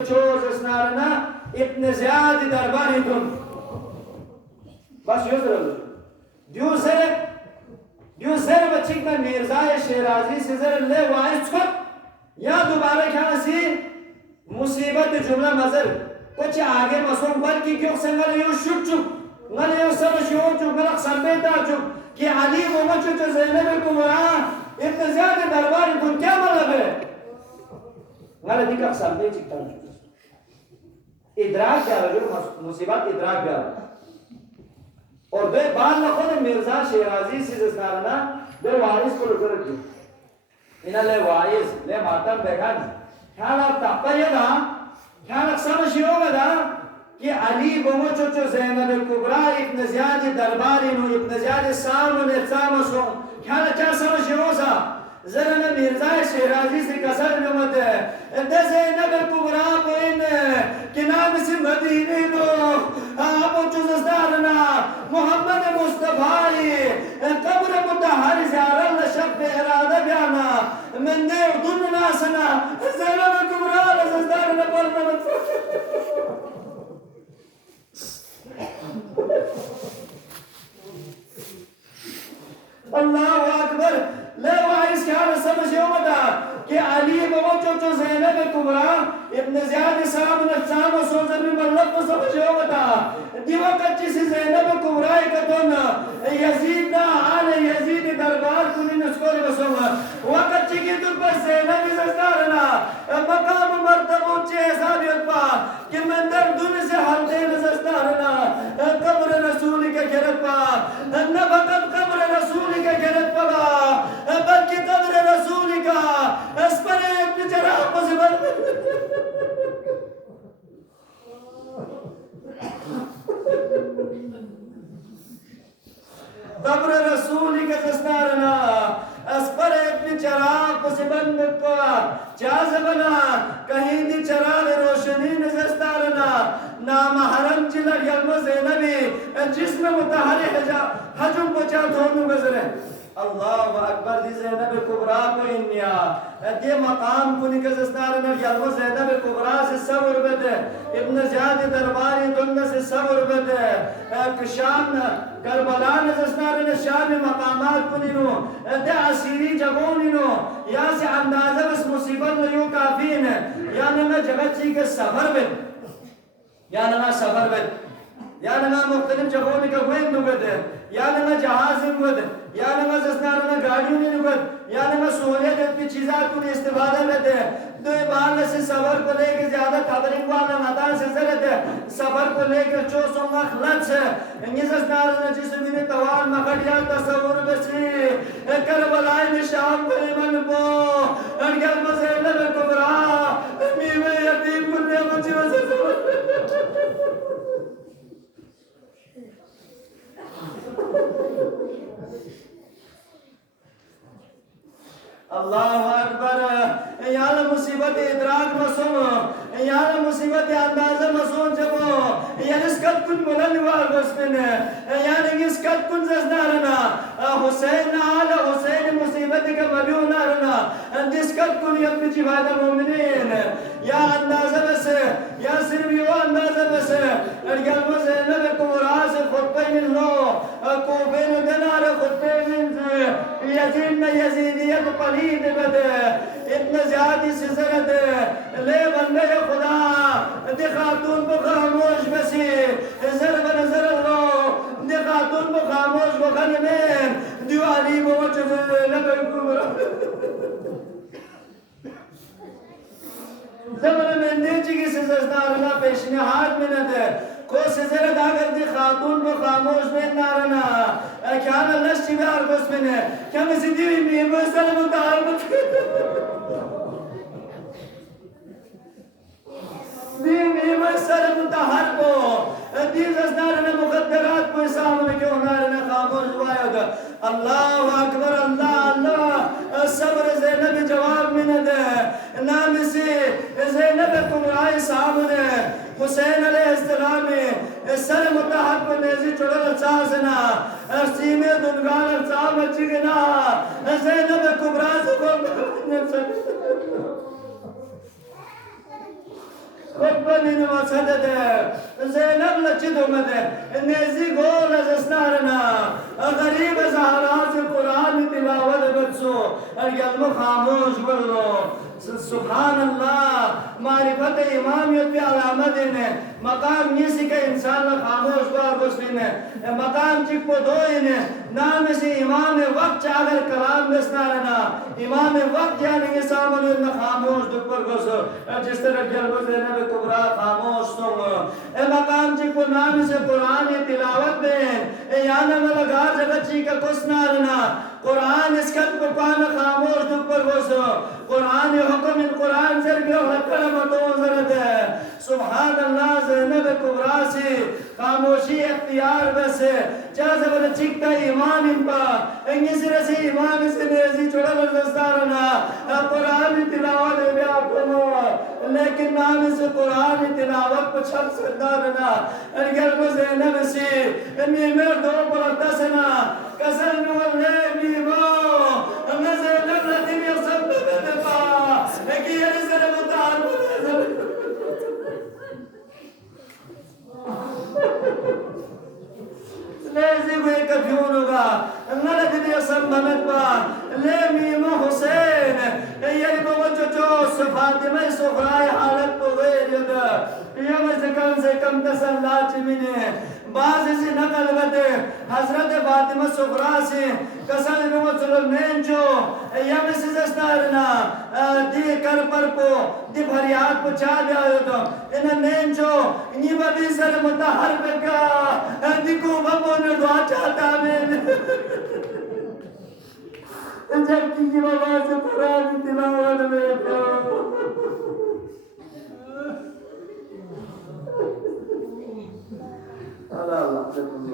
chose اسنارنا ابن زیاد درباری دون بس دیو زر بچک میں میرزای شیرازی سے زر لے وائز چھت یا دوبارہ کیا سی مصیبت جملہ مزر کچھ آگے مسوم بل کی کیوں سنگل یو شک چک نل یو سب شیو چک ملک سنبیتا چک کہ علی مومچو چو زینب کمرا ابن زیاد درباری دون کیا مطلب ہے نل دیکھ سنبیت چکتا چک ادراک کیا رہا مصیبت ادراک کیا رہا اور بے بال لخون مرزا شیرازی سی زستارنا بے وارث کو لکر رکھو انہا لے وائز لے ماتم بیگان خیال آپ تحپا یہ دا خیال اقسام شیعوں گا دا کہ علی بمو چوچو زینب کبرا ابن زیاد درباری نو ابن زیاد سامو نفسام سو خیال اچھا سام شیعوں سا زرن مرزا شیرازی سے کسر نمت ہے دے زینب کبرا کو ان کنام سے مدینی دو آپ چوزدارنا محمد مصطفی قبر متحر زیار اللہ شب ارادہ بیانا من دے اردن ناسنا زینب کبرا لزدارنا پرنا اللہ اکبر لے وائس کیا سمجھ ہوتا کہ علی بابا چوچو زینب کبرا ابن زیاد سلام نفسام و سوزر میں ملک کو سمجھ ہوتا دیوہ کچی سی زینب کبرا کتون یزید نا آل یزید دربار کنی نسکوری بسوگا وقت چکی تر پر زینب زستارنا مقام مرتب اونچے حسابی اتپا کہ من در دن سے حلقے زستارنا قبر رسولی کے گرد پا نہ فقط قبر رسولی کے گرد پا بلکہ قبر رسولی کا اس پر ایک جراب مصیبت قبر رسولی کا دستارنا اس پر ایک چراغ مصیبت کو چاز بنا کہیں دی چراغ روشنی نزستارنا نامحرم چلر یلم زینبی جسم متحری حجم بچا دھونو گزرے اللہ اکبر دی زینب کبرا کو انیا دی مقام کنی کزستارنا یلم زینب کبرا سے صبر بدے ابن زیاد درباری دن سے صبر بدے شام کربلا نزستارنا شام مقامات کنی نو دی عصیری جگونی نو یا سے اندازہ بس مصیبت نیو کافین یا نما جگت چی کے سفر بد یا نما سفر بد یا نما مختلف جگونی کا گوئن دو بد یا نما جہازن بد یا نما زستارنا گاڑیوں نے نکت یا نما سہولیت اتنی چیزات کو استفادہ لیتے ہیں دو بار سے سفر کو لے کے زیادہ تبرنگ والا مدہ سے زرد ہے سفر کو لے کے چوسوں مخلط سے انگی زستارنا جس میں توال مخڑیا تصور بسی کربلائی میں شام بلی من بو انگل مزیلہ میں کبرا میوے یتیم کننے مجھے وزر اللہ اکبر یالا مصیبت ادراک مسوم یالا مصیبت اندازہ مسوم جبو یعنی کت کن بلندوار بسمن یعنی اس کت کن ززنارنا حسین آل حسین مصیبت کا ملیون آرنا جس کت کن یقن جبادہ مومنین یا اندازہ بس یا صرف یو اندازہ بس ارگل مزینب کمراز خطبہ من لو کوبین دنار خطبہ من یزید یزیدیت پلید بدے اتنا زیادی سے زرد لے بندے خدا دی خاتون کو خاموش بسی زر بن زر اللہ دی خاتون کو خاموش بخنمین دیو علی بوچ لبن کمرا زمن میں نیچی کی سزدارنا پیشنہات میں نہ دے کو سزر داگر دی خاتون کو خاموش میں نارنا کیا اللہ شبیار بس میں نے کیا میں سی دیوی میں مسلم اتحال دیوی مسلم اتحال کو دیو زنارنا مقدرات کو سامنے کیوں نارنا خاموش وائد اللہ اکبر اللہ صبر زینب جواب میں نہ دے نام سے زینب کمرائی سامنے حسین علیہ السلام سر متحد کو نیزی چڑھل ارچاسنا ارسیمی دنگان ارچام اچھی گنا زینب کبرا سے کو من وسدد زينب لچدمد نزي قول زسنارنا غريب زهراز القرآن تلاوت بتسو القلب خاموش بلو سبحان اللہ معرفت امامیت پہ علامت ہے مقام نیسی کہ انسان خاموش بار بسلین ہے مقام چک پو دوئین ہے نام سے امام وقت چاگر کلام بسنا رہنا امام وقت یعنی یہ سامنے انہا خاموش دکھر گسو جس طرح جلب زینب کبرا خاموش سنگ اے مقام چک پو نام سے قرآن تلاوت دیں یعنی ملگار جگہ چیکا کسنا رہنا قرآن اس کت پانا خاموش دکھر گسو قرآن حکم قرآن سے بھی کلمتوں ضرورت ہے سبحان اللہ زینب کبرا سے خاموشی اختیار بسے چاہ زبر چکتا ایمان ان پا انگی سے رسی ایمان سے نیزی چھوڑا لزدارنا قرآن تلاوت بے آکھنو لیکن نام سے قرآن تلاوت پر چھپ سکدارنا انگل کو زینب سے میمیر دو پرکتا سنا کسل نولے میمو زینب لتیم یسب بدفا لیکن یہ سر متعال لیزی ہوئے کبھیون ہوگا نلد بھی اسمبنت با لے میمو حسین یہ بوجو فاطمہ سخرائے حالت کو غیر یدہ یہ سے کم تسلح چمینے بعض اسی نقل بتے حضرت فاطمہ سخرا سے کسل نمت سلمین جو یم سے زستارنا دی کر پر کو دی بھریات کو چاہ دیا ہوتا انہا نین جو نی ببی سر متحر بکا دی کو ببون دعا چاہتا میں جب کی بابا سے قرآن تلاوت میں اللہ اللہ